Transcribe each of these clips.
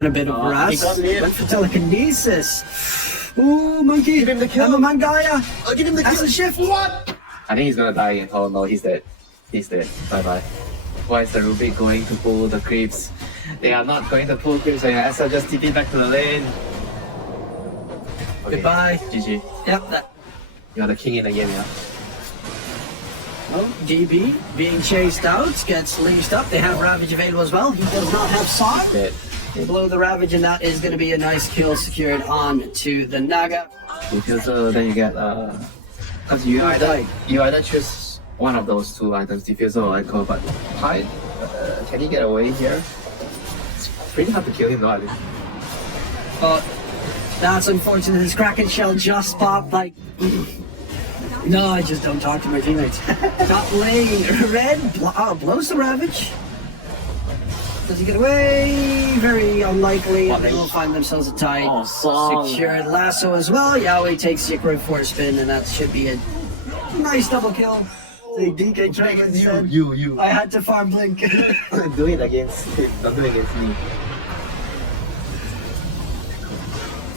A bit of brass. Went for telekinesis. Ooh, monkey. Give him the kill. Mangaya. I'll give him the That's kill. a shift. What? I think he's gonna die again. Oh no, he's dead. He's dead. Bye bye. Why is the Rubik going to pull the creeps? They are not going to pull creeps, so yeah, SL just TP back to the lane. Okay. Goodbye. GG. Yep. That. You're the king in the game, yeah. Well, DB being chased out, gets leashed up. They have Ravage available as well. He does not have Song. Dead. They blow the Ravage, and that is going to be a nice kill secured on to the Naga. Because then you get because you either choose one of those two items, Diffuser or Echo, but Tide, can he get away here? It's pretty hard to kill him though, I think. That's unfortunate. His Kraken Shell just popped like... No, I just don't talk to my teammates. Top lane, Red blows the Ravage. Does he get away? Very unlikely. They will find themselves a tie. Secured lasso as well. Yahweh takes Yikro for a spin, and that should be a nice double kill. The DKTruman said, You. I had to farm Blink. Do it against him, don't do it against me.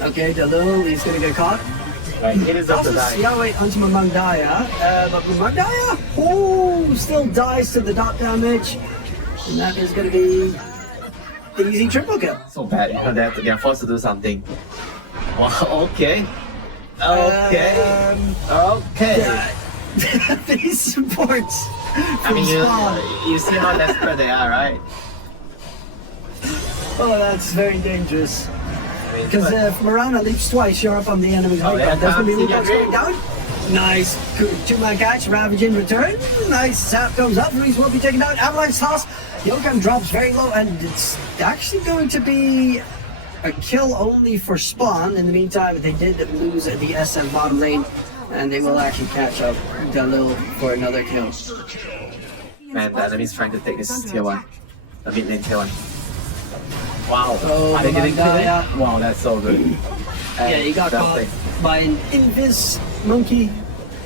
Okay, Dalil, he's gonna get caught. Right, it is up to die. Yahweh onto Mamangdaya, but Mamangdaya, still dies to the dot damage. And that is going to be the easy triple kill. So bad, they are forced to do something. Wow, okay. Okay. These supports. I mean, you see how desperate they are, right? Oh, that's very dangerous. I mean, Because if Marana leaps twice, you're up on the enemy's right. There's going to be Lucas going down. Nice. Two-man catch. Ravage in return. Nice. Zap goes up. Reese will be taken down. Avalanche toss. Yokan drops very low, and it's actually going to be a kill only for Spawn. In the meantime, they did lose the SM bottom lane, and they will actually catch up Dalil for another kill. Man, the enemy's trying to take this tier 1. The mid lane tier 1. Wow. Oh, are they getting killed? Mandaya. Wow, that's so good. Yeah, he got caught by an Invis monkey.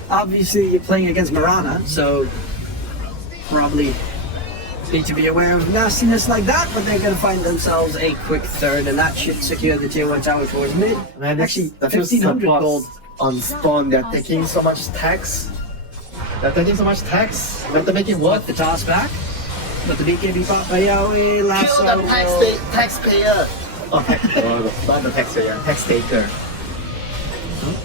Obviously, you're playing against Marana, so probably need to be aware of nastiness like that, but they're going to find themselves a quick third, and that should secure the tier 1 tower towards mid. Man, actually, the 1500 gold. On Spawn, they're taking so much tax. They're to make it worth The toss back, but the BKB pop by Yahweh, lasso. Kill the taxpayer! Not the taxpayer, tax taker.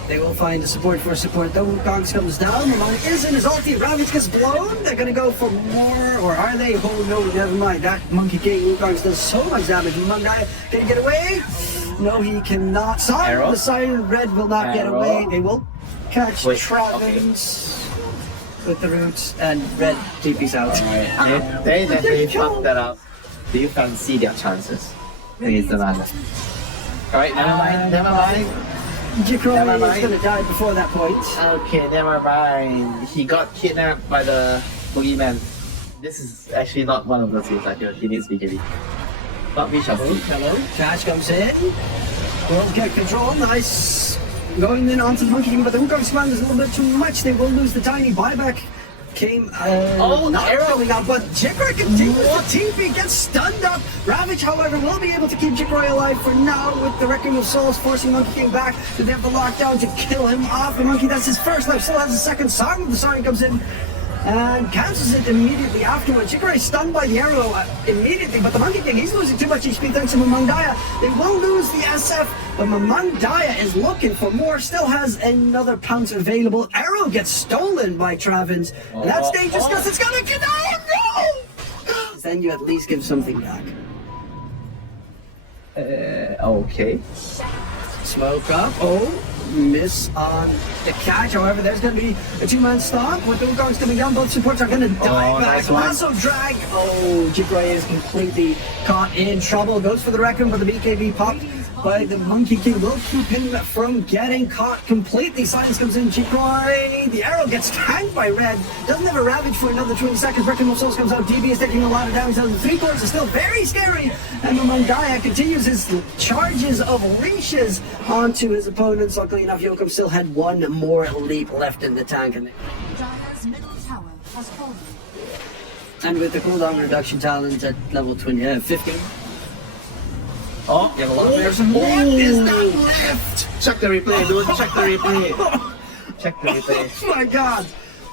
They will find the support for support. The Wukongs comes down. Mamang is in his ulti. Ravage gets blown. They're gonna go for more, or are they? Oh no, never mind. That Monkey King Wukongs does so much damage. Mamang can he get away? No, he cannot. The Siren Red will not get away. They will catch Travins with the roots, and Red TP's out. Alright, they definitely fucked that up. Do you fancy their chances against the Mana? Alright, never mind. Jikro is gonna die before that point. Okay, never mind. He got kidnapped by the boogeyman. This is actually not one of the things I feel he needs BKB. But we shall see. Hello. Cash comes in. Will get control. Nice. Going in onto the Monkey King, but the Wukong Command is a little bit too much. They will lose the tiny buyback. Came not arrowing out, but Jikroy continues to TP, gets stunned up. Ravage, however, will be able to keep Jikroy alive for now with the Wrecking of Souls, forcing Monkey King back. They have the lockdown to kill him off. The Monkey, that's his first life, still has a second song. The Siren comes in and cancels it immediately afterwards. Jikroy is stunned by the arrow immediately, but the Monkey King, he's losing too much HP thanks to Mamangdaya. They will lose the SF, but Mamangdaya is looking for more, still has another pounce available. Arrow gets stolen by Travins, and that's dangerous because it's gonna get out. No! Then you at least give something back. Okay. Smoke up. Miss on the catch. However, there's going to be a two-man stop with the Wukongs coming down. Both supports are going to die back. Lasso drag. Jikroy is completely caught in trouble. Goes for the Requiem, but the BKB popped by the Monkey King will keep him from getting caught completely. Silence comes in. Jikroy. The arrow gets tanked by Red. Doesn't have a Ravage for another 20 seconds. Wrecking of Souls comes out. DB is taking a lot of damage. The 3/4 is still very scary. And Mamangdaya continues his charges of leashes onto his opponents. Luckily enough, Yokum still had one more leap left in the tank. And with the cooldown reduction talent at level 15, Oh, You have a lot of players. What is that left? check the replay, dude. Check the replay. Check the replay. Oh my god.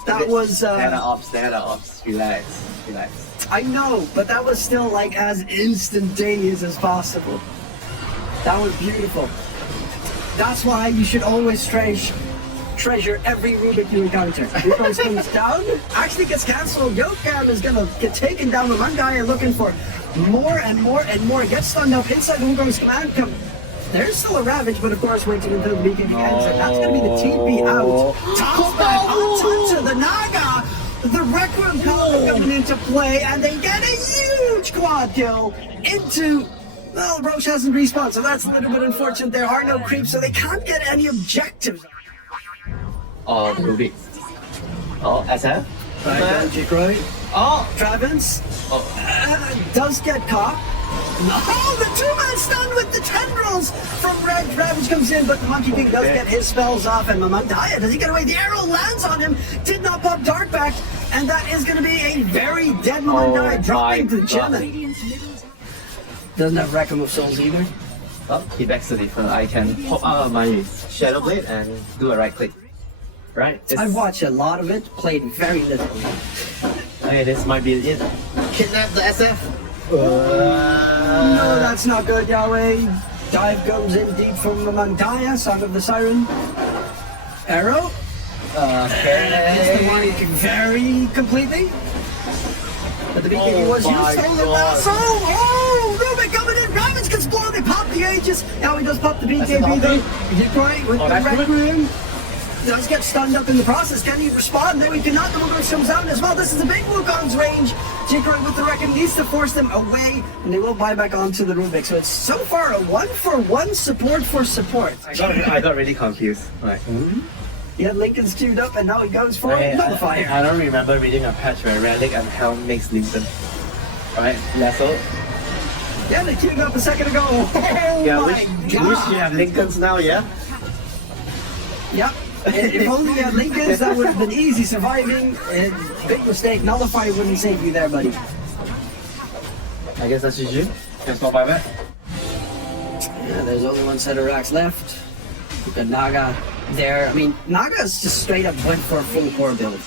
That was They had an ops. They had an ops. Relax. Relax. I know, but that was still like as instantaneous as possible. That was beautiful. That's why you should always treasure every Rubik you encounter. Rubik comes down, actually gets cancelled. Yokam is gonna get taken down with one guy looking for more and more and more. Gets stunned up inside the Wukong's command. There's still a Ravage, but of course waiting until the BKB ends. And that's gonna be the TP out. Toss back onto the Naga. The Rec Room coming into play, and they get a huge quad kill into. Well, Roche hasn't respawned, so that's a little bit unfortunate. There are no creeps, so they can't get any objectives. Oh, Rubik. Oh, SF. Right, Jikroy. Oh, Travis does get caught. Oh, the two-man stun with the tendrils from Red. Ravage comes in, but the Monkey King does get his spells off, and Mamandaya, does he get away? The arrow lands on him, did not pop dart back, and that is going to be a very dead Mamandaya dropping to the chimney. Doesn't have Reckham of Souls either. oh, he backs the differ. I can pop out my Shadow Blade and do a right click. Right? I've watched a lot of it, played very little. Okay, this might be it. Kidnap the SF. No, that's not good, Yahweh. Dive goes in deep from Mamandaya, Song of the Siren. Arrow. Gets the one very completely. But the BKB was used. Oh, Rubik coming in. Ravage gets blown. They pop the Aegis. Now he does pop the BKB though. Detroit with the Rec Room. Does get stunned up in the process. Can he respond? No, he cannot. The Wukong comes down as well. This is a big Wukong's range. Jikroy with the Reckon needs to force them away, and they will buy back onto the Rubik. So it's so far a 1-for-1 support for support. I got really confused. Like, He had Lincoln's queued up, and now he goes for Nullifier. I don't remember reading a patch where Relic and Helm makes Lincoln. Alright, Lasso. Yeah, they queued up a second ago. Oh Yeah, my wish you god. have Lincolns now, yeah? Yep. If only you had Lincoln's, that would have been easy surviving. Big mistake. Nullifier wouldn't save you there, buddy. I guess that's GG. Can stop by that. Yeah, there's only one set of racks left. The Naga there. I mean, Naga's just straight up went for a full core build.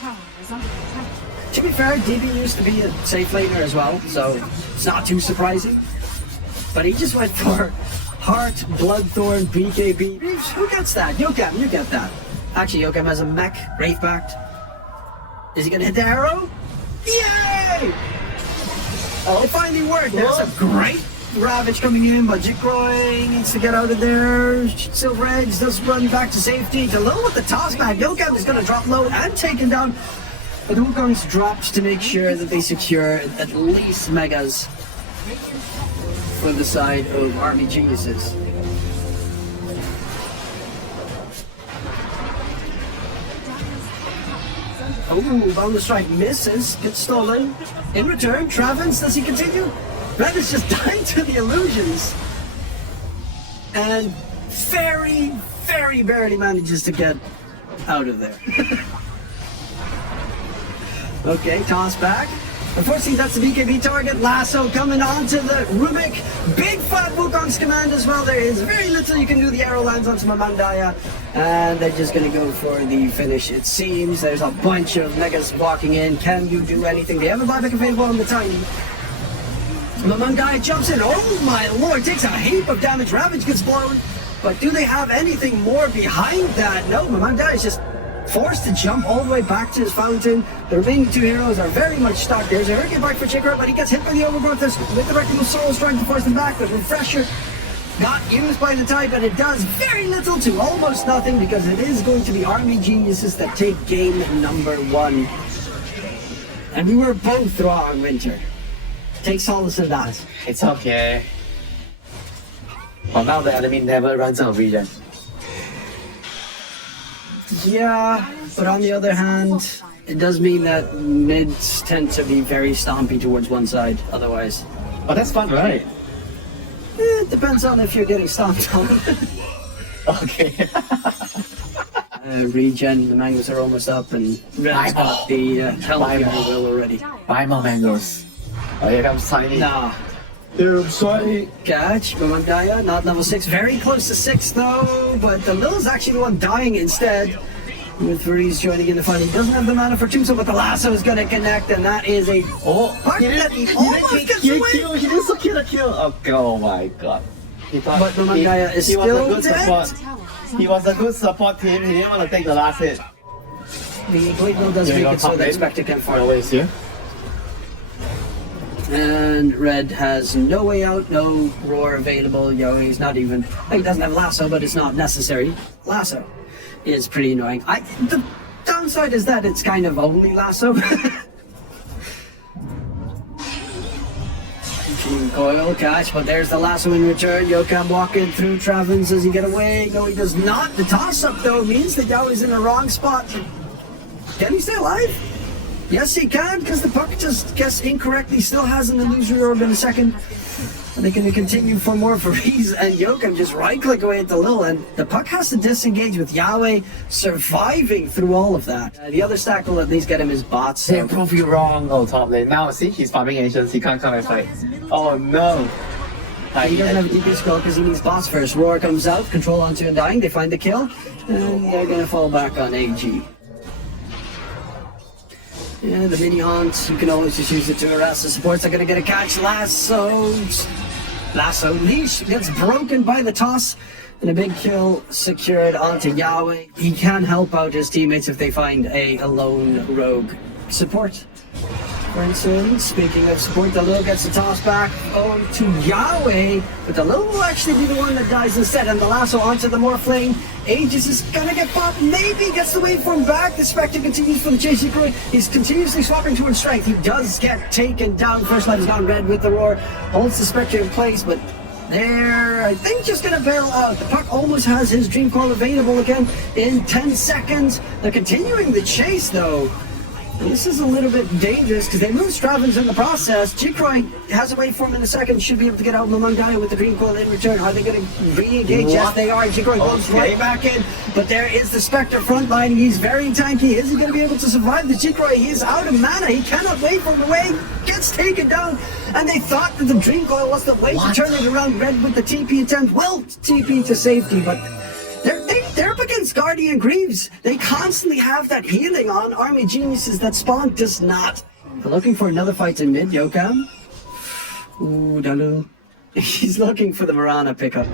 To be fair, DB used to be a safe laner as well, so it's not too surprising. But he just went for Heart, Bloodthorn, BKB. Who gets that? Yokam, you get that. Actually, Yokam has a mech, Wraithbacked. Is he gonna hit the arrow? Yay! Oh, it finally worked. There's a great Ravage coming in, but Jikroy needs to get out of there. Silver Edge does run back to safety. Delil with the toss back. Yokam is gonna drop low and taken down. But the Wukong's dropped to make sure that they secure at least Megas for the side of Army Geniuses. Oh, bonus strike misses, gets stolen. In return, Travis, does he continue? Red is just dying to the illusions. And very, very barely manages to get out of there. Okay, toss back. Unfortunately, that's the BKB target. Lasso coming onto the Rubik. Big fat Wukong's command as well. There is very little you can do. The arrow lands onto Mamandaya. And they're just going to go for the finish, it seems. There's a bunch of Megas walking in. Can you do anything? They have a buyback available on the Tiny. Mamandaya jumps in. Oh my lord, takes a heap of damage. Ravage gets blown. But do they have anything more behind that? No, Mamandaya is just forced to jump all the way back to his fountain. The remaining two heroes are very much stuck. There's a hurricane bike for Chikra, but he gets hit by the overgrowth with the Rectum of Souls trying to force them back, but Refresher got used by the type, and it does very little to almost nothing because it is going to be Army Geniuses that take game number 1. And we were both wrong, Winter. Take solace in that. It's okay. For now, the enemy never runs out of regen. Yeah, but on the other hand, it does mean that mids tend to be very stompy towards one side, otherwise. Oh, that's fun, right? It depends on if you're getting stomped on. Okay. Regen, the mangoes are almost up, and Red's got the health will already. Buy more mangoes. Oh, here comes Tiny. Nah. Catch, Mamandaya, not level 6. Very close to 6 though, but the Lil's actually the one dying instead. With Reese joining in the fight. He doesn't have the mana for Tombstone, but the lasso is going to connect, and that is a part that he almost gets away. He didn't secure the kill. Oh my god. But Mamandaya is still dead. He was a good support team. He didn't want to take the last hit. The Blade Mill does make it so that Spectre can far away. Here. And Red has no way out, no roar available. Yoi's not even. He doesn't have lasso, but it's not necessary. Lasso is pretty annoying. The downside is that it's kind of only lasso. Coil catch, but there's the lasso in return. Yokam walking through Travins. Does he get away? No, he does not. The toss up though means that Yoi's in the wrong spot. Can he stay alive? Yes, he can, because the puck just guessed incorrectly. Still has an illusory orb in a second. And they're going to continue for more for Reese and Yokem. Just right-click away at the Lil, and the puck has to disengage with Yahweh surviving through all of that. The other stack will at least get him his bots. They prove you wrong. Oh, top lane. Now, see, he's farming agents. He can't come and fight. Oh, no. He doesn't have a DP scroll because he needs bots first. Roar comes out, control onto Undying. They find the kill, and they're going to fall back on AG. Yeah, the mini haunt, you can always just use it to harass the supports. They're going to get a catch. Lasso leash gets broken by the toss, and a big kill secured onto Yahweh. He can help out his teammates if they find a lone rogue support. For instance, speaking of support, the Lil gets the toss back to Yahweh, but the Lil will actually be the one that dies instead, and the lasso onto the Morphlane. Aegis is gonna get popped, maybe gets the waveform back. The Spectre continues for the chase. He's continuously swapping towards strength. He does get taken down. First light is gone red with the roar, holds the Spectre in place, but they're, I think, just gonna bail out. The puck almost has his Dream Call available again in 10 seconds. They're continuing the chase though. This is a little bit dangerous because they move Stravins in the process. Jikroy has a waveform in a second, should be able to get out Mamandaya with the Dream Coil in return. Are they going to re-engage? Yes, they are. Jikroy goes right back in, but there is the Spectre frontline. He's very tanky. Is he going to be able to survive the Jikroy? He's out of mana. He cannot waveform away. Gets taken down, and they thought that the Dream Coil was the way to turn it around. Red with the TP attempt will TP to safety, but they're up against Guardian Greaves. They constantly have that healing on Army Geniuses that Spawn does not. They're looking for another fight in mid, Yokam. Ooh, Dalu. He's looking for the Marana pickup.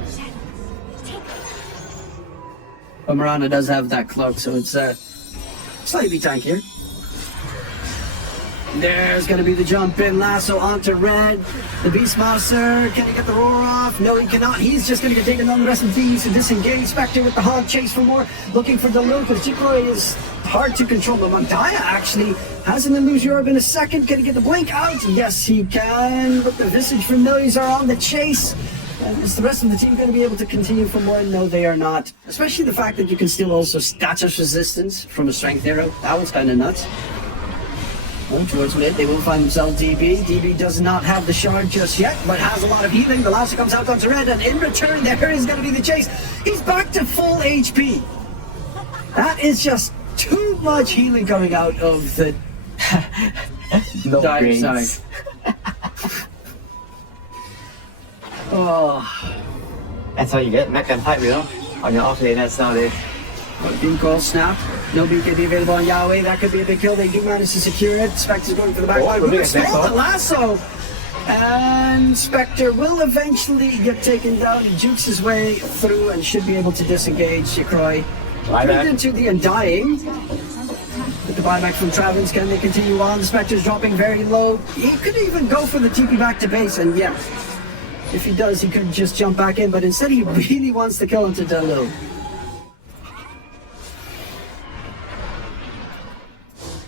But Marana does have that cloak, so it's slightly tankier. There's going to be the jump in, lasso onto Red. The Beastmaster, can he get the roar off? No, he cannot. He's just going to get taken on. The rest of the team needs to disengage. Spectre with the hog, chase for more. Looking for Dalu, because Jikroy is hard to control. But Mandaya actually has an illusion orb in a second. Can he get the blink out? Yes, he can. But the Visage Familiars are on the chase. And is the rest of the team going to be able to continue for more? No, they are not. Especially the fact that you can still also status resistance from a strength arrow. That was kind of nuts. Towards mid, they will find themselves DB. DB does not have the shard just yet, but has a lot of healing. The lasso comes out onto Red, and in return, there is going to be the chase. He's back to full HP. That is just too much healing coming out of the dire side. Oh. That's how you get mech and pipe, you know, on your off lane nowadays. Dream Call snap. No BKB available on Yahweh. That could be a big kill. They do manage to secure it. Spectre's going for the back line. The lasso. And Spectre will eventually get taken down. He jukes his way through and should be able to disengage Jikroy. Turned into the Undying. With the buyback from Travins, can they continue on? The Spectre's dropping very low. He could even go for the TP back to base, and yeah, if he does, he could just jump back in, but instead he really wants to kill into Dalu.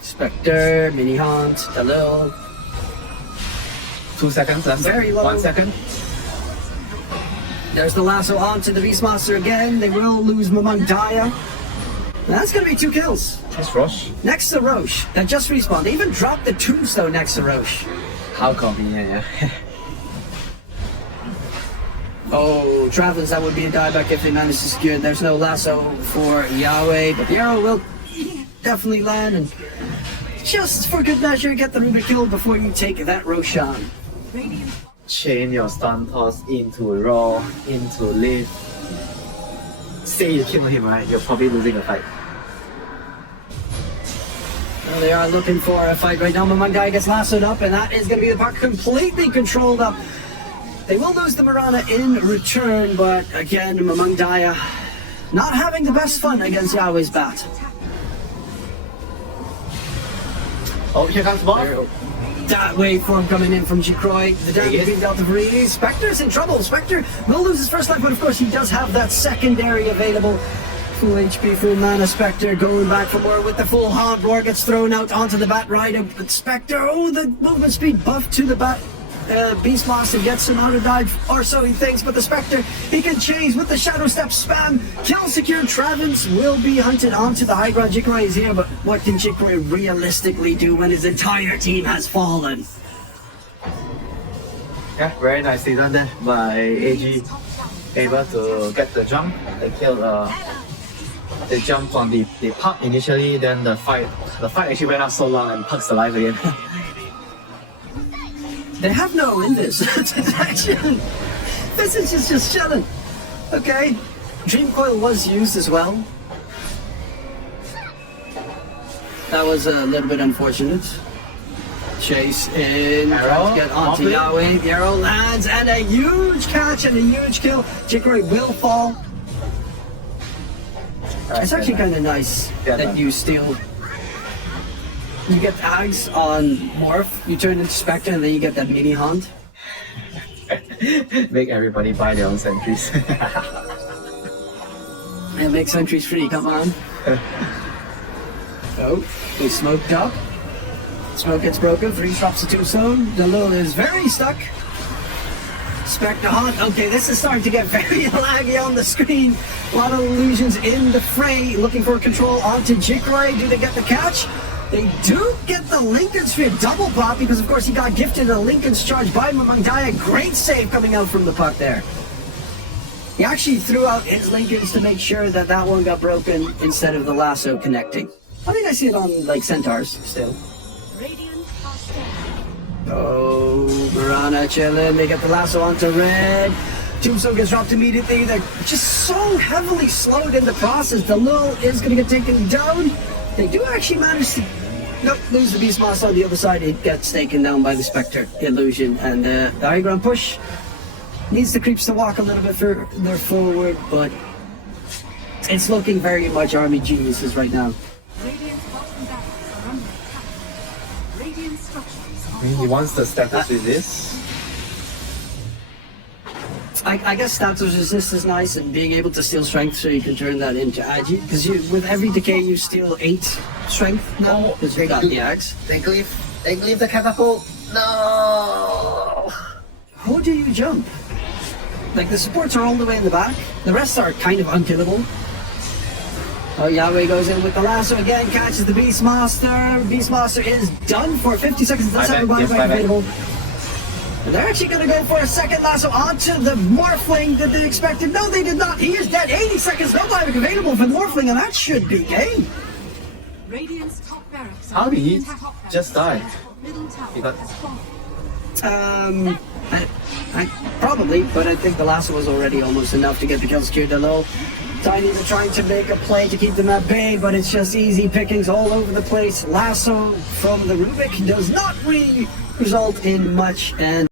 Spectre, Mini Haunt, Dalu. 2 seconds left. Very low. 1 second. There's the lasso onto the Beastmaster again. They will lose Mamandaya. That's going to be 2 kills. That's Roche. Next to Roche, that just respawned. They even dropped the tombstone next to Roche. How convenient, yeah. Oh, Travins, that would be a dieback if they manage to secure it. There's no lasso for Yahweh, but the arrow will definitely land, and just for good measure, get the Ruby kill before you take that Roshan. chain your stun toss into raw, into live. Say you kill him, right? You're probably losing a fight. Well, they are looking for a fight right now. Mamangaya gets lassoed up, and that is going to be the puck completely controlled up. They will lose the Mirana in return, but again, Mamangaya not having the best fun against Yahweh's bat. Oh, here comes Bob. That waveform coming in from Jikroy. The damage being dealt to Varese. Spectre's in trouble. Spectre will lose his first life, but of course he does have that secondary available. Full HP, full mana. Spectre going back for more with the full haunt. Roar gets thrown out onto the bat rider. But Spectre, oh, the movement speed buff to the bat. Beastmaster gets him out of dodge, or so he thinks, but the Spectre, he can chase with the Shadow Step spam. Kill secure. Travens will be hunted onto the high ground. Jikroy is here, but what can Jikroy realistically do when his entire team has fallen? Yeah, very nicely done there by AG. Able to get the jump. They killed they jumped on the puck initially, then the fight actually went out so long and puck's alive again. They have no in this action. This is just chilling. Okay. Dream Coil was used as well. That was a little bit unfortunate. Chase in, trying to get onto Yahweh. The arrow lands, and a huge catch and a huge kill. Jikroy will fall. It's actually kind of nice that you steal. You get Ags on Morph, you turn into Spectre, and then you get that mini hunt. Make everybody buy their own sentries. And make sentries free, come on. Oh, they smoked up. Smoke gets broken, Freeze drops the tombstone. Dalil is very stuck. Spectre hunt. Okay, this is starting to get very laggy on the screen. A lot of illusions in the fray. Looking for control onto Jikroy. Do they get the catch? They do get the Lincoln Sphere double pop because, of course, he got gifted a Lincoln's charge by Mamangaya. Great save coming out from the puck there. He actually threw out his Lincolns to make sure that that one got broken instead of the lasso connecting. I think I see it on, like, Centaurs still. Oh, Mirana chilling. They get the lasso onto red. Tombstone gets dropped immediately. They're just so heavily slowed in the process. The Lil is going to get taken down. They do actually manage to lose the Beastmaster on the other side. It gets taken down by the Spectre illusion. And the high ground push needs the creeps to walk a little bit further forward, but it's looking very much Army Geniuses right now. He wants the status resist. I guess status resist is nice, and being able to steal strength so you can turn that into agi. Because with every decay you steal 8 strength now, because you got the axe. They leave the catapult. No. How do you jump? Like, the supports are all the way in the back. The rest are kind of unkillable. Oh, Yahweh goes in with the lasso again, catches the Beastmaster. Beastmaster is done for 50 seconds. Does have a buyback available. And they're actually going to go for a second lasso onto the Morphling that they expected. No, they did not. He is dead. 80 seconds, no buyback available for the Morphling, and that should be game. How did he just die? He got... Probably, but I think the lasso was already almost enough to get the kill secured low. Tinies are trying to make a play to keep them at bay, but it's just easy pickings all over the place. Lasso from the Rubik does not really result in much, and